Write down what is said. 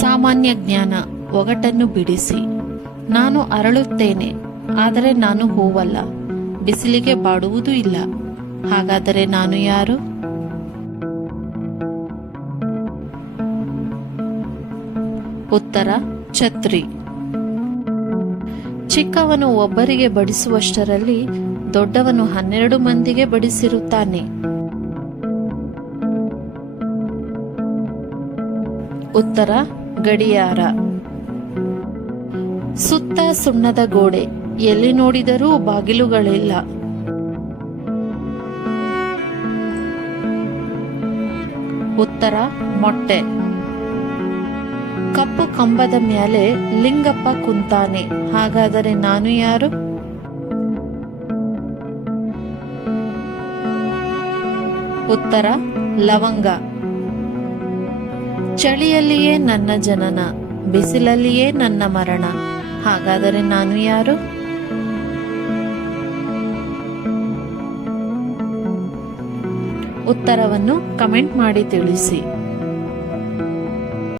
ಸಾಮಾನ್ಯ ಜ್ಞಾನ. ಒಗಟನ್ನು ಬಿಡಿಸಿ. ನಾನು ಅರಳುತ್ತೇನೆ, ಆದರೆ ನಾನು ಹೂವಲ್ಲ. ಬಿಸಿಲಿಗೆ ಬಾಡುವುದೂ ಇಲ್ಲ. ಹಾಗಾದರೆ ನಾನು ಯಾರು? ಉತ್ತರ ಛತ್ರಿ. ಚಿಕ್ಕವನು ಒಬ್ಬರಿಗೆ ಬಡಿಸುವಷ್ಟರಲ್ಲಿ ದೊಡ್ಡವನು 12 ಮಂದಿಗೆ ಬಡಿಸಿರುತ್ತಾನೆ. ಉತ್ತರ ಗಡಿಯಾರ. ಸುತ್ತ ಸುಣ್ಣದ ಗೋಡೆ, ಎಲ್ಲಿ ನೋಡಿದರೂ ಬಾಗಿಲುಗಳಿಲ್ಲ. ಉತ್ತರ ಮೊಟ್ಟೆ. ಕಪ್ಪು ಕಂಬದ ಮೇಲೆ ಲಿಂಗಪ್ಪ ಕುಂತಾನೆ, ಹಾಗಾದರೆ ನಾನು ಯಾರು? ಉತ್ತರ ಲವಂಗ. ಚಳಿಯಲ್ಲಿಯೇ ನನ್ನ ಜನನ, ಬಿಸಿಲಲ್ಲಿಯೇ ನನ್ನ ಮರಣ. ಹಾಗಾದರೆ ನಾನು ಯಾರು? ಉತ್ತರವನ್ನು ಕಮೆಂಟ್ ಮಾಡಿ ತಿಳಿಸಿ.